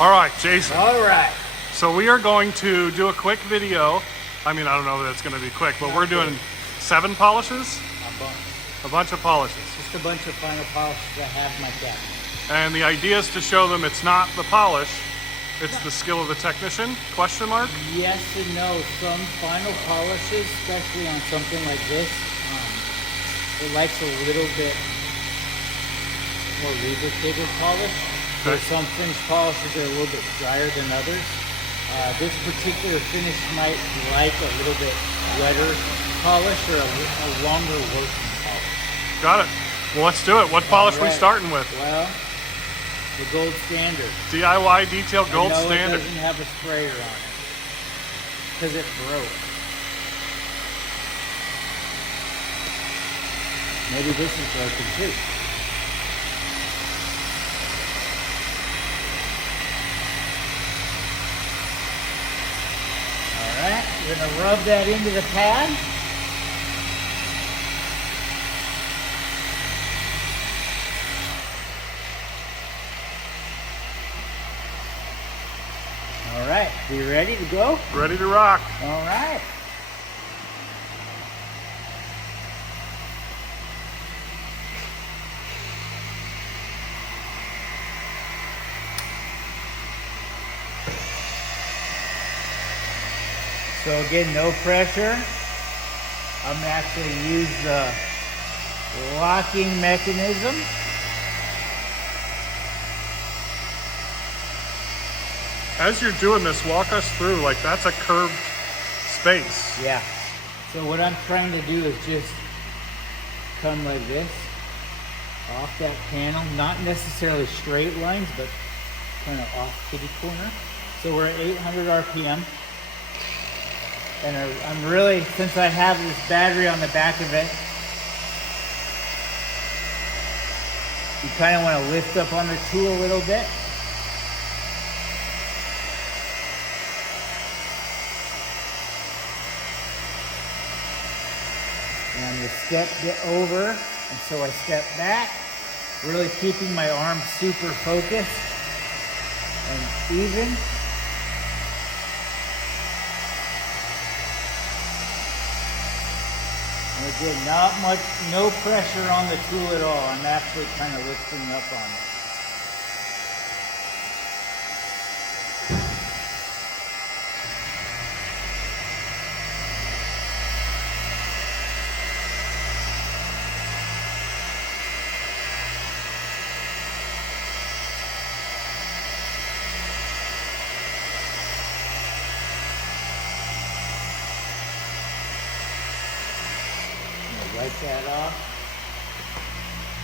All right, Jason. All right. So we are going to do a quick video. I mean, I don't know that it's going to be quick, but we're doing 7 polishes, a bunch of polishes. Just a bunch of final polishes I have in my cabinet. And the idea is to show them it's not the polish, it's the skill of the technician, question mark? Yes and no. Some final polishes, especially on something like this, it likes a little bit more lubricated polish. Okay. Some finished polishes are a little bit drier than others. This particular finish might like a little bit wetter polish or a longer working polish. Got it. Well, let's do it. What polish are we starting with? Well, the gold standard. DIY detail gold No, standard. it doesn't have a sprayer on it because it broke. Maybe this is broken too. All right, we're gonna rub that into the pad. All right, we ready to go? Ready to rock. All right. So again, no pressure. I'm gonna actually use the locking mechanism. As you're doing this, walk us through, like that's a curved space. Yeah. So what I'm trying to do is just come like this, off that panel, not necessarily straight lines, but kind of off kitty corner. So we're at 800 RPM. And I'm really, since I have this battery on the back of it, you kind of want to lift up on the tool a little bit. And you step over, and so I step back, really keeping my arm super focused and even. And again, not much, no pressure on the tool at all. I'm actually kind of lifting up on it. Wipe that off.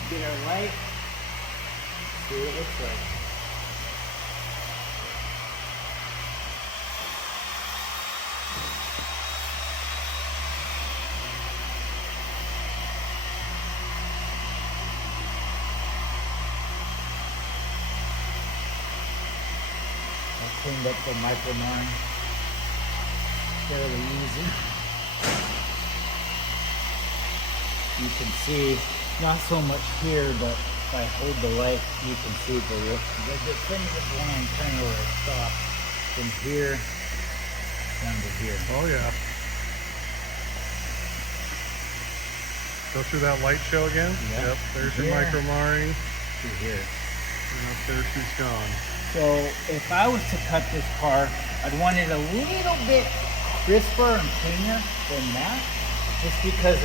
Get our light. See what it looks like. I cleaned up the micromark fairly easy. You can see, not so much here, but if I hold the light, you can see the definitive line kind of where it stops from here down to here. Oh yeah. Go through that light show again? Yep. There's your micromarring. To here. Yep, there she's gone. So if I was to cut this car, I'd want it a little bit crisper and cleaner than that, just because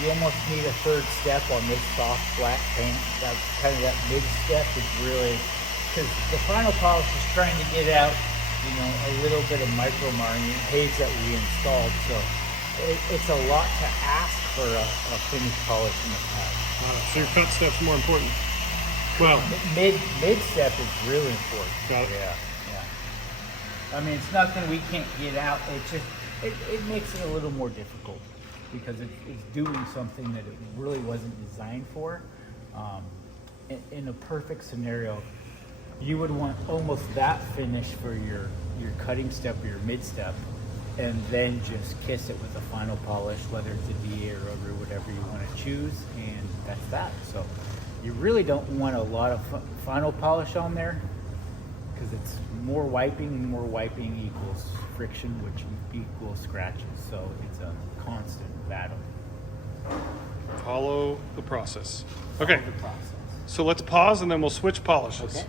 you almost need a third step on this soft flat paint. That kind of that mid step is really, because the final polish is trying to get out, a little bit of micromarring haze that we installed. So it's a lot to ask for a finished polish in the pad. So your cut step's more important. Well, mid step is really important. Got it. Yeah. I mean, it's nothing we can't get out. It just it makes it a little more difficult, because it's doing something that it really wasn't designed for. In a perfect scenario, you would want almost that finish for your cutting step or your mid step, and then just kiss it with a final polish, whether it's a DA or rubber, whatever you want to choose, and that's that. So you really don't want a lot of final polish on there. because it's more wiping equals friction, which equals scratches. So it's a constant battle. Follow the process. Okay, Follow the process. so let's pause and then we'll switch polishes. Okay.